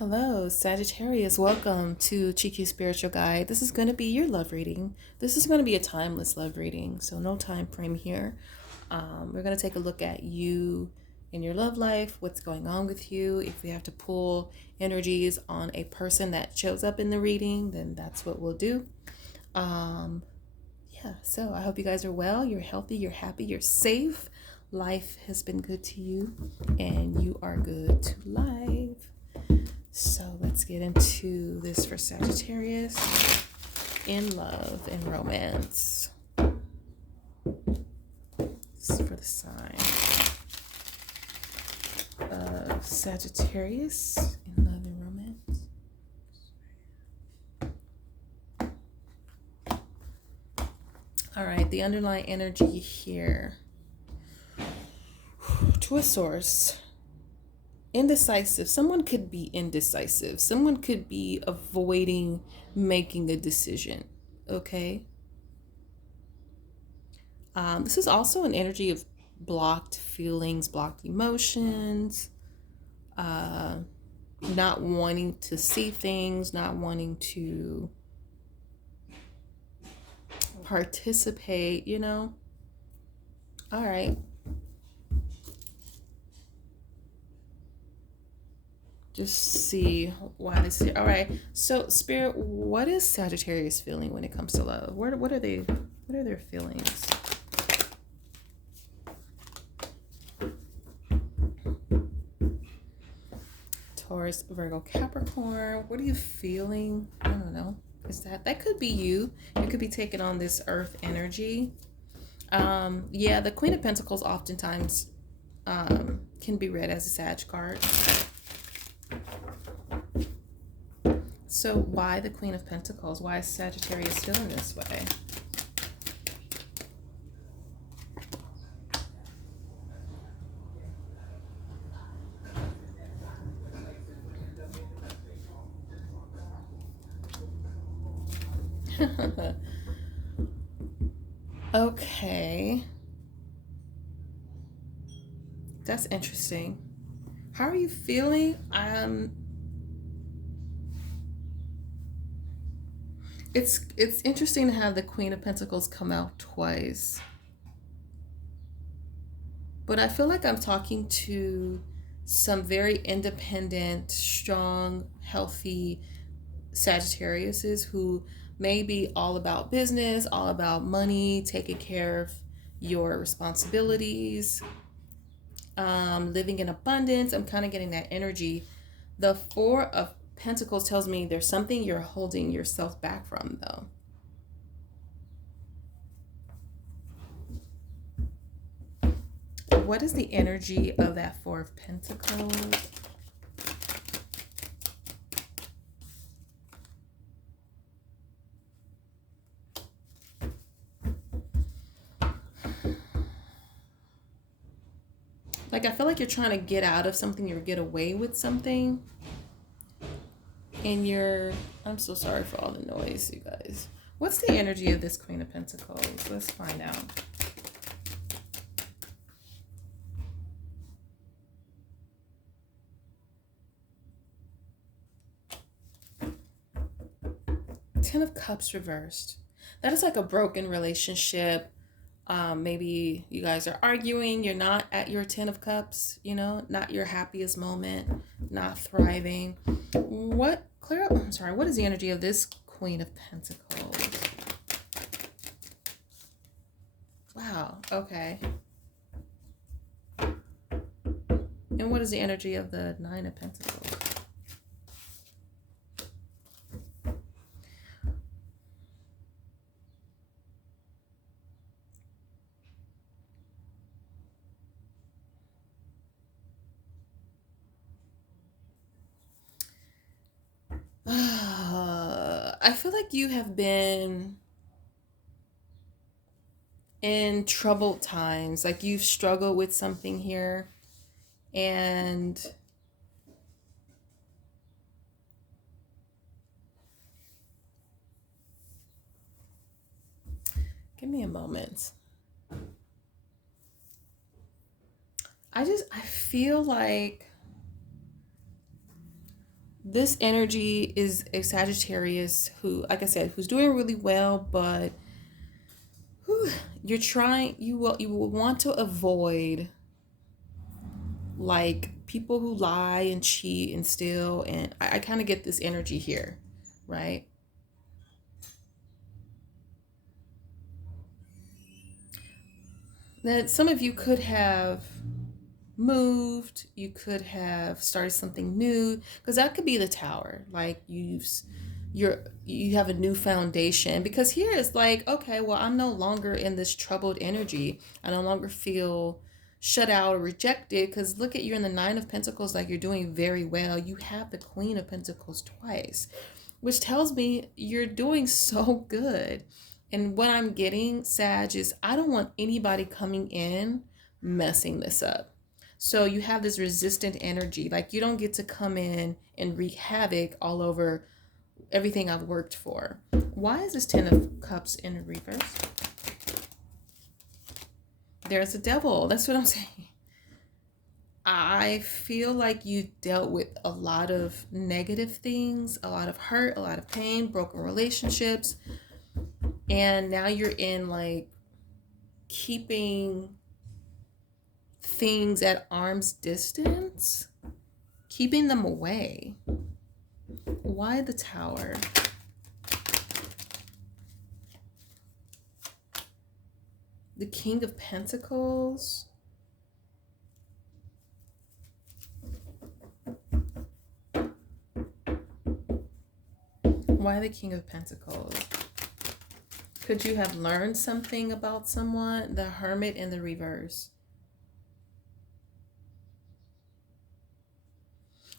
Hello, Sagittarius. Welcome to CHiiQ Spiritual Guide. This is going to be your love reading. This is going to be a timeless love reading, so no time frame here. We're going to take a look at you in your love life, what's going on with you. If we have to pull energies on a person that shows up in the reading, then that's what we'll do. So I hope you guys are well, you're healthy, you're happy, you're safe. Life has been good to you, and you are good to life. So let's get into this for Sagittarius in love and romance. This is for the sign of Sagittarius in love and romance. All right, the underlying energy here. To a source. Indecisive. Someone could be indecisive. Someone could be avoiding making a decision. Okay. This is also an energy of blocked feelings, blocked emotions, not wanting to see things, not wanting to participate, All right. Just see why this is. All right. So, Spirit, what is Sagittarius feeling when it comes to love? What are their feelings? Taurus, Virgo, Capricorn. What are you feeling? I don't know. That could be you? You could be taking on this earth energy. The Queen of Pentacles oftentimes can be read as a Sag card. So why the Queen of Pentacles? Why is Sagittarius feeling this way? Okay. That's interesting. How are you feeling? It's interesting to have the Queen of Pentacles come out twice. But I feel like I'm talking to some very independent, strong, healthy Sagittariuses who may be all about business, all about money, taking care of your responsibilities, living in abundance. I'm kind of getting that energy. The Four of Pentacles tells me there's something you're holding yourself back from, though. What is the energy of that Four of Pentacles? Like, I feel like you're trying to get out of something or get away with something. And I'm so sorry for all the noise, you guys. What's the energy of this Queen of Pentacles? Let's find out. Ten of Cups reversed. That is like a broken relationship. Maybe you guys are arguing. You're not at your Ten of Cups, not your happiest moment, not thriving. What is the energy of this Queen of Pentacles? Wow, okay. And what is the energy of the Nine of Pentacles? I feel like you have been in troubled times, like you've struggled with something here, and give me a moment. I feel like This energy is a Sagittarius who, like I said, who's doing really well, but whew, you will want to avoid like people who lie and cheat and steal, and I kind of get this energy here, right? That some of you could have moved, you could have started something new, because that could be the tower. Like you have a new foundation, because here it's like, okay, well, I'm no longer in this troubled energy. I no longer feel shut out or rejected, because look at, you're in the Nine of Pentacles, like you're doing very well. You have the Queen of Pentacles twice, which tells me you're doing so good. And what I'm getting, Sag, is I don't want anybody coming in messing this up. So you have this resistant energy. Like you don't get to come in and wreak havoc all over everything I've worked for. Why is this Ten of Cups in reverse? There's a devil. That's what I'm saying. I feel like you dealt with a lot of negative things, a lot of hurt, a lot of pain, broken relationships. And now you're in like keeping things at arm's distance, keeping them away. Why the Tower? The King of Pentacles. Why the King of Pentacles? Could you have learned something about someone? The Hermit in the reverse.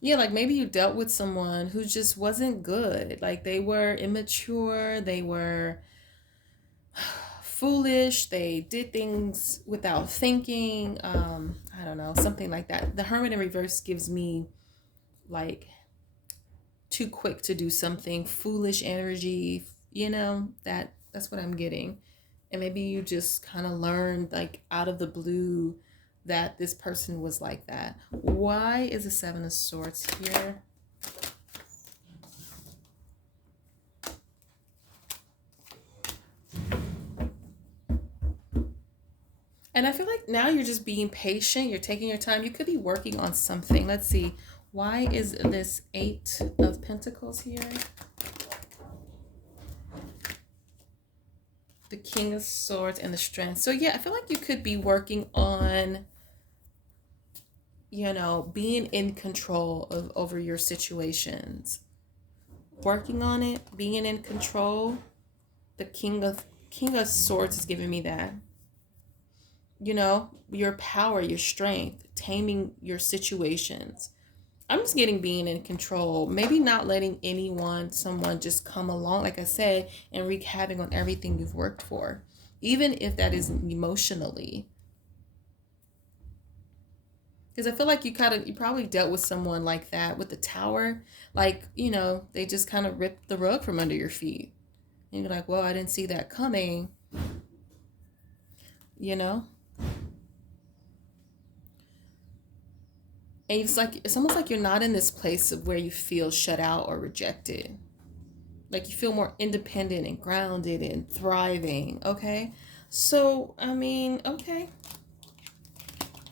Yeah, like maybe you dealt with someone who just wasn't good. Like they were immature, they were foolish, they did things without thinking. I don't know, something like that. The Hermit in reverse gives me like too quick to do something, foolish energy, that's what I'm getting. And maybe you just kind of learned like out of the blue that this person was like that. Why is the Seven of Swords here? And I feel like now you're just being patient. You're taking your time. You could be working on something. Let's see. Why is this Eight of Pentacles here? The King of Swords and the Strength. So yeah, I feel like you could be working on, being in control of over your situations. Working on it, being in control. The King of Swords is giving me that. Your power, your strength, taming your situations. I'm just getting being in control. Maybe not letting someone just come along, like I said, and wreak havoc on everything you've worked for. Even if that is emotionally. Because I feel like you probably dealt with someone like that with the Tower. Like, they just kind of ripped the rug from under your feet. And you're like, well, I didn't see that coming. And it's almost like you're not in this place of where you feel shut out or rejected. Like you feel more independent and grounded and thriving. Okay. So, okay.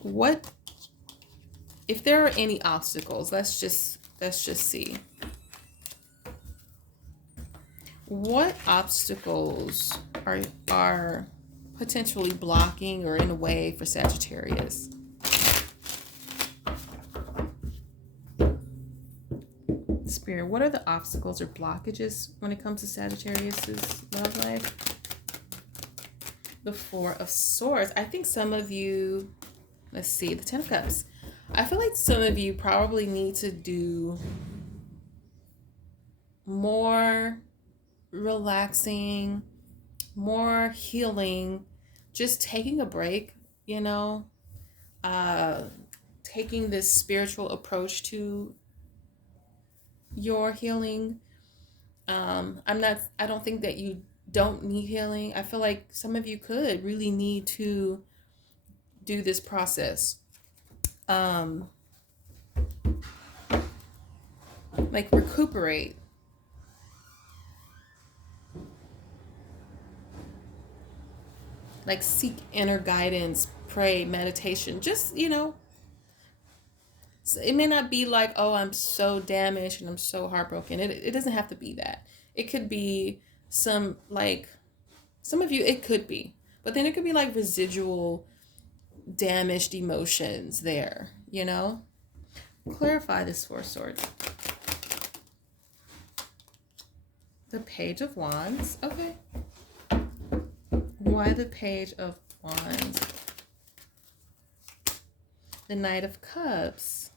What if there are any obstacles? Let's just see. What obstacles are potentially blocking or in a way for Sagittarius? Spirit, what are the obstacles or blockages when it comes to Sagittarius's love life? The Four of Swords. I think some of you, let's see, the Ten of Cups. I feel like some of you probably need to do more relaxing, more healing, just taking a break, taking this spiritual approach to your healing. I don't think that you don't need healing. I feel like some of you could really need to do this process. like recuperate. Like seek inner guidance, pray, meditation. Just, it may not be like, oh, I'm so damaged and I'm so heartbroken. It doesn't have to be that. It could be some of you, it could be. But then it could be like residual damaged emotions there, Clarify this Four Swords. The Page of Wands. Okay. Why the Page of Wands? The Knight of Cups.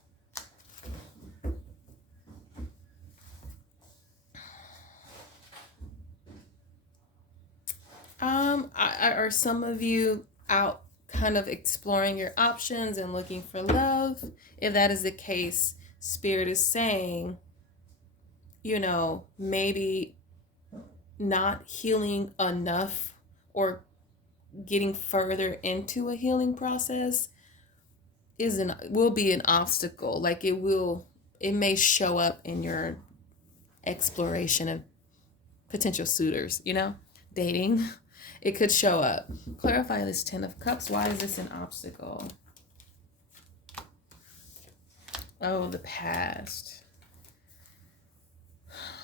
Are some of you out kind of exploring your options and looking for love? If that is the case, Spirit is saying, maybe not healing enough or getting further into a healing process will be an obstacle. Like it may show up in your exploration of potential suitors, dating. It could show up. Clarify this Ten of Cups. Why is this an obstacle? Oh, the past.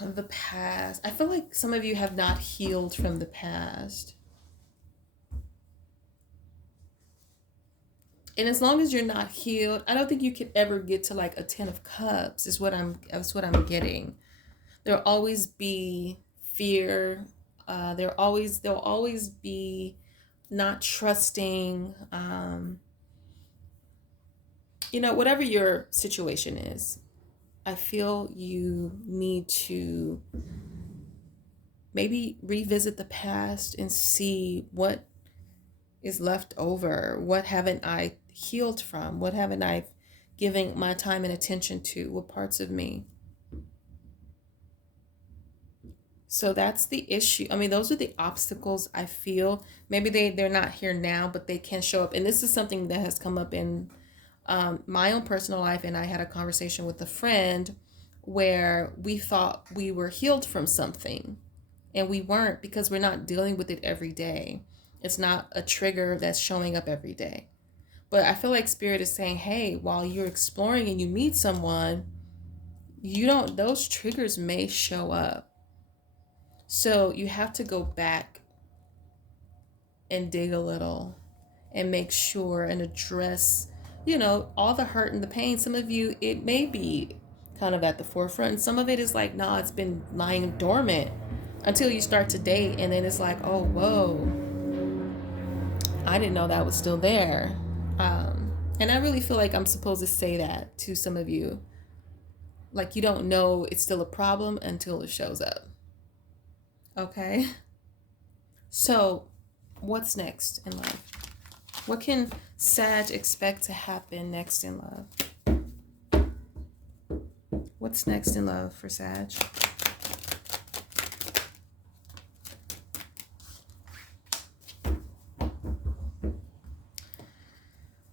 The past. I feel like some of you have not healed from the past. And as long as you're not healed, I don't think you could ever get to like a Ten of Cups. That's what I'm getting. There'll always be fear. There'll always be not trusting. Whatever your situation is, I feel you need to maybe revisit the past and see what is left over. What haven't I healed from? What haven't I given my time and attention to? What parts of me? So that's the issue. I mean, those are the obstacles I feel. Maybe they're not here now, but they can show up. And this is something that has come up in my own personal life. And I had a conversation with a friend where we thought we were healed from something. And we weren't, because we're not dealing with it every day. It's not a trigger that's showing up every day. But I feel like Spirit is saying, hey, while you're exploring and you meet someone, those triggers may show up. So you have to go back and dig a little and make sure and address, all the hurt and the pain. Some of you, it may be kind of at the forefront. Some of it is like, nah, it's been lying dormant until you start to date. And then it's like, oh, whoa, I didn't know that was still there. And I really feel like I'm supposed to say that to some of you. Like, you don't know it's still a problem until it shows up. Okay? So, what's next in life? What can Sag expect to happen next in love? What's next in love for Sag?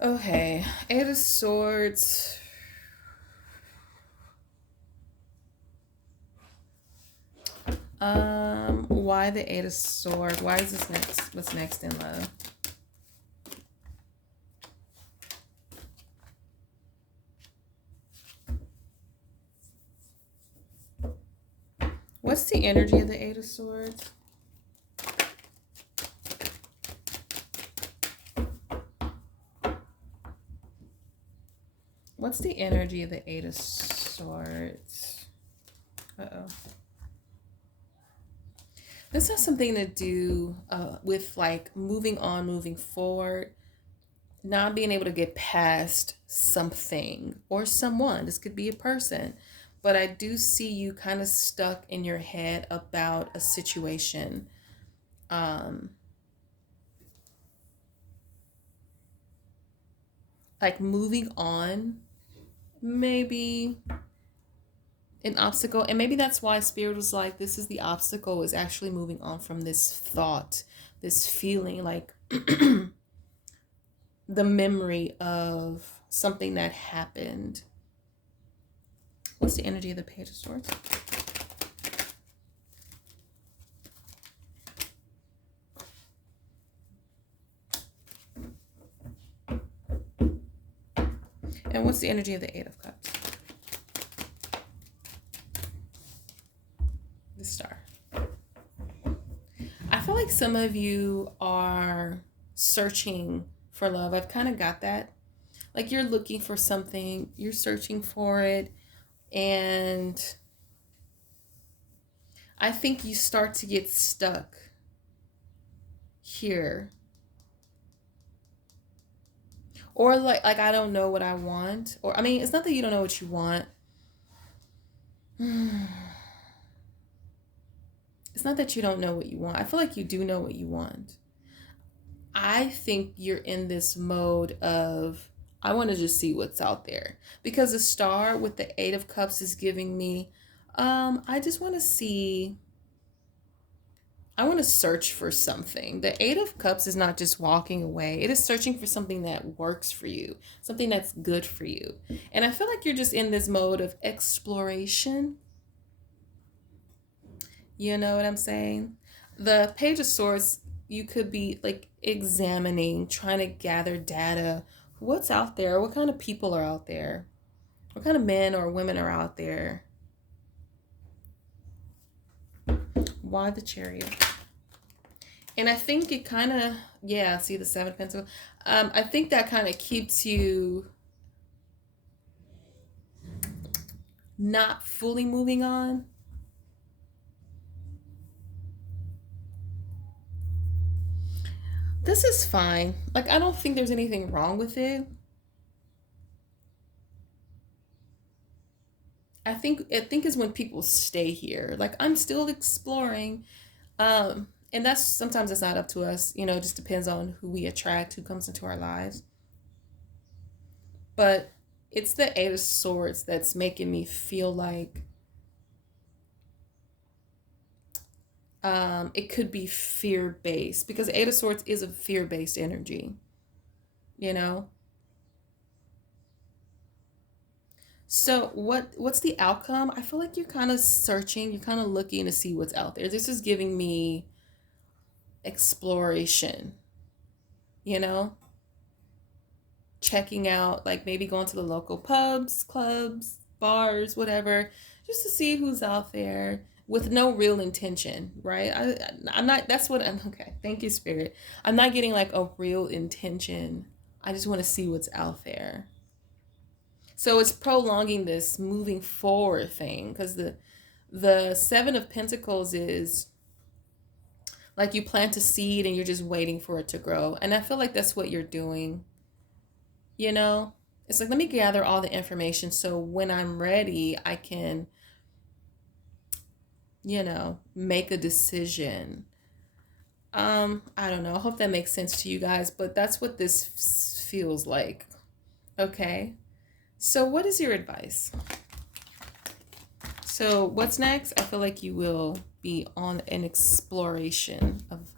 Okay, Eight of Swords. Why the Eight of Swords? Why is this next? What's next in love? What's the energy of the Eight of Swords? What's the energy of the Eight of Swords? Uh-oh. This has something to do with like moving on, moving forward, not being able to get past something or someone. This could be a person. But I do see you kind of stuck in your head about a situation. Like moving on, maybe an obstacle. And maybe that's why Spirit was like, this is the obstacle, is actually moving on from this thought, this feeling, like the memory of something that happened. What's the energy of the Page of Swords? And what's the energy of the Eight of Cups? The Star. I feel like some of you are searching for love. I've kind of got that. Like you're looking for something, you're searching for it, and I think you start to get stuck here. Or like I don't know what I want. Or I mean, it's not that you don't know what you want. It's not that you don't know what you want. I feel like you do know what you want. I think you're in this mode of, I want to just see what's out there. Because the Star with the Eight of Cups is giving me, I just want to see, I want to search for something. The Eight of Cups is not just walking away. It is searching for something that works for you, something that's good for you. And I feel like you're just in this mode of exploration. You know what I'm saying? The Page of Swords, you could be like examining, trying to gather data. What's out there? What kind of people are out there? What kind of men or women are out there? Why the Chariot? And I think it kind of, yeah, see the Seven of Pentacles? I think that kind of keeps you not fully moving on. This is fine. Like, I don't think there's anything wrong with it. I think is when people stay here. Like, I'm still exploring. And that's sometimes it's not up to us. You know, it just depends on who we attract, who comes into our lives. But it's the Eight of Swords that's making me feel like it could be fear-based, because Eight of Swords is a fear-based energy, you know? So what's the outcome? I feel like you're kind of searching, you're kind of looking to see what's out there. This is giving me exploration, you know? Checking out, like maybe going to the local pubs, clubs, bars, whatever, just to see who's out there with no real intention, right? I'm not, that's what I'm, okay, thank you, Spirit. I'm not getting like a real intention. I just want to see what's out there. So it's prolonging this moving forward thing, because the Seven of Pentacles is like you plant a seed and you're just waiting for it to grow. And I feel like that's what you're doing. You know, it's like, let me gather all the information so when I'm ready, I can, you know, make a decision. I don't know. I hope that makes sense to you guys, but that's what this feels like. Okay. So what is your advice? So what's next? I feel like you will be on an exploration of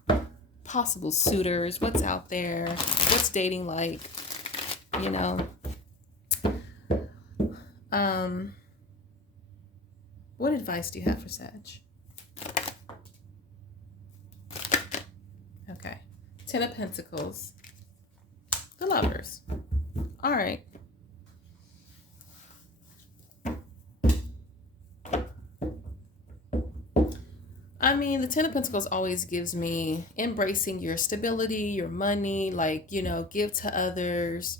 possible suitors. What's out there? What's dating like? You know, what advice do you have for Sag? Okay. Ten of Pentacles. The Lovers. All right. I mean, the Ten of Pentacles always gives me embracing your stability, your money, like, you know, give to others,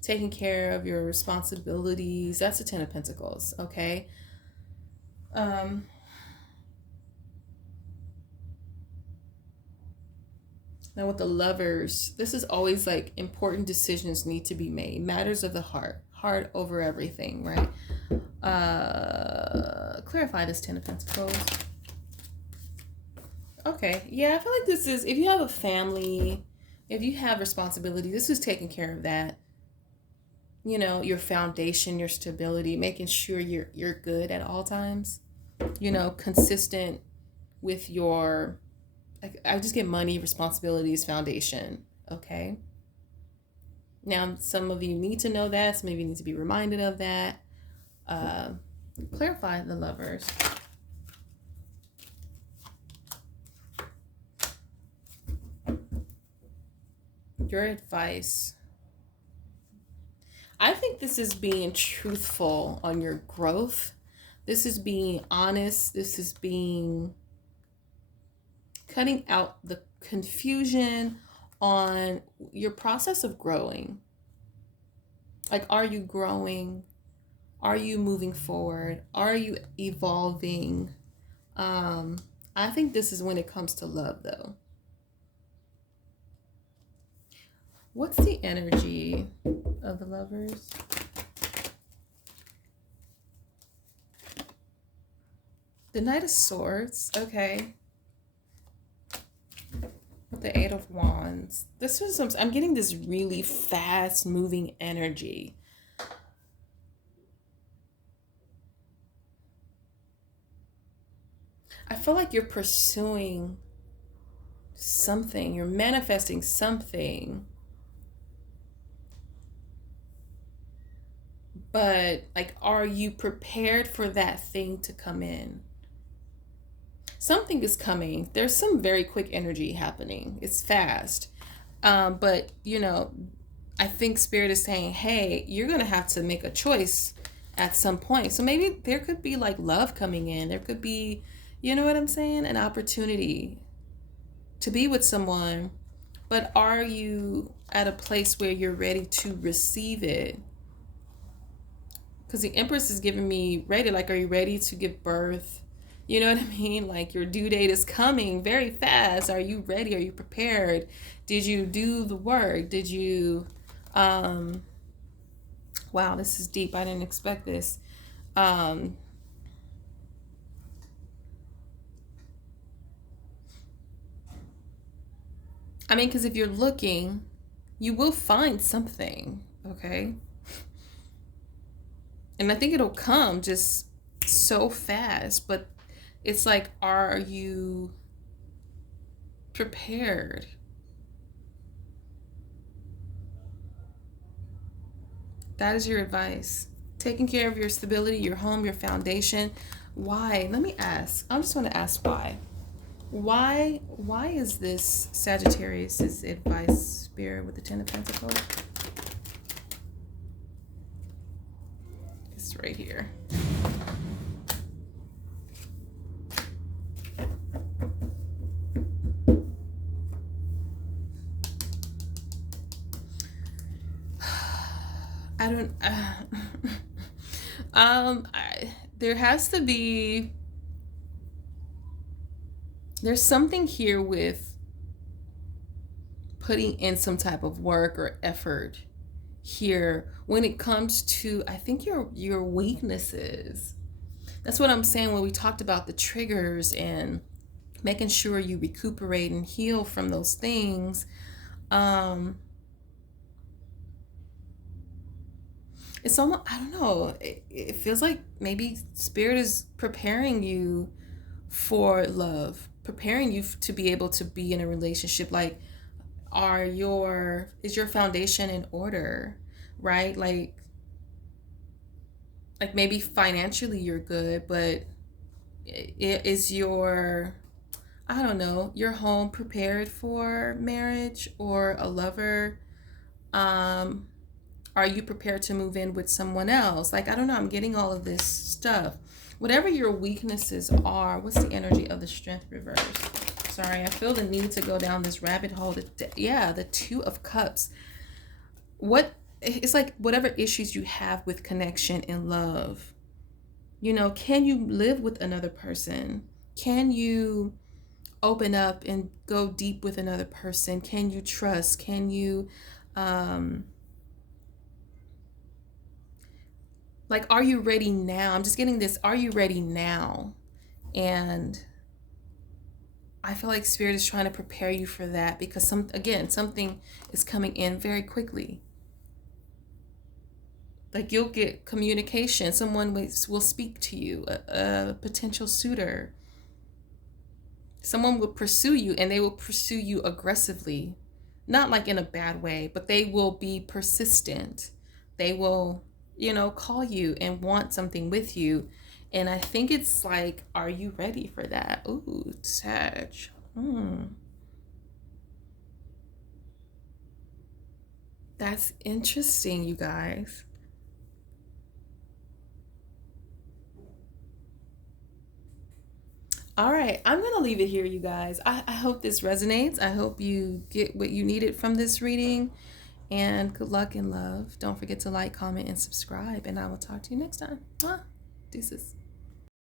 taking care of your responsibilities. That's the Ten of Pentacles, okay? Now with the Lovers, this is always like important decisions need to be made. Matters of the heart. Heart over everything, right? Clarify this Ten of Pentacles. Okay, yeah, I feel like this is, if you have a family, if you have responsibility, this is taking care of that. You know, your foundation, your stability, making sure you're good at all times. You know, consistent with your, I just get money, responsibilities, foundation. Okay. Now, some of you need to know that. Some of you need to be reminded of that. Clarify the Lovers. Your advice. I think this is being truthful on your growth. This is being honest. This is being cutting out the confusion on your process of growing. Like, are you growing? Are you moving forward? Are you evolving? I think this is when it comes to love, though. What's the energy of the Lovers? The Knight of Swords. Okay. With the Eight of Wands. This is I'm getting this really fast moving energy. I feel like you're pursuing something. You're manifesting something. But, like, are you prepared for that thing to come in? Something is coming. There's some very quick energy happening. It's fast. But, you know, I think Spirit is saying, hey, you're going to have to make a choice at some point. So maybe there could be like love coming in. There could be, you know what I'm saying? An opportunity to be with someone. But are you at a place where you're ready to receive it? Because the Empress is giving me ready. Like, are you ready to give birth? You know what I mean? Like, your due date is coming very fast. Are you ready? Are you prepared? Did you do the work? Did you, wow, this is deep. I didn't expect this. I mean, because if you're looking, you will find something, okay? And I think it'll come just so fast, but it's like, are you prepared? That is your advice. Taking care of your stability, your home, your foundation. Why? Let me ask. I just want to ask why. Why is this Sagittarius's advice, Spirit, with the Ten of Pentacles? It's right here. I don't. There has to be. There's something here with putting in some type of work or effort here when it comes to, I think, your weaknesses. That's what I'm saying when we talked about the triggers and making sure you recuperate and heal from those things. It's almost, I don't know, it feels like maybe Spirit is preparing you for love, preparing you to be able to be in a relationship. Like, is your foundation in order, right? Like maybe financially you're good, but is your, I don't know, your home prepared for marriage or a lover? Are you prepared to move in with someone else? Like, I don't know, I'm getting all of this stuff. Whatever your weaknesses are, what's the energy of the Strength reverse? Sorry, I feel the need to go down this rabbit hole. The Two of Cups. It's like whatever issues you have with connection and love. You know, can you live with another person? Can you open up and go deep with another person? Can you trust? Can you, like, are you ready now? I'm just getting this, are you ready now? And I feel like Spirit is trying to prepare you for that because something is coming in very quickly. Like, you'll get communication. Someone will speak to you, a potential suitor. Someone will pursue you, and they will pursue you aggressively. Not like in a bad way, but they will be persistent. They will, call you and want something with you. And I think it's like, are you ready for that? Ooh, Sag. That's interesting, you guys. All right, I'm going to leave it here, you guys. I hope this resonates. I hope you get what you needed from this reading. And good luck and love. Don't forget to like, comment, and subscribe. And I will talk to you next time. Deuces.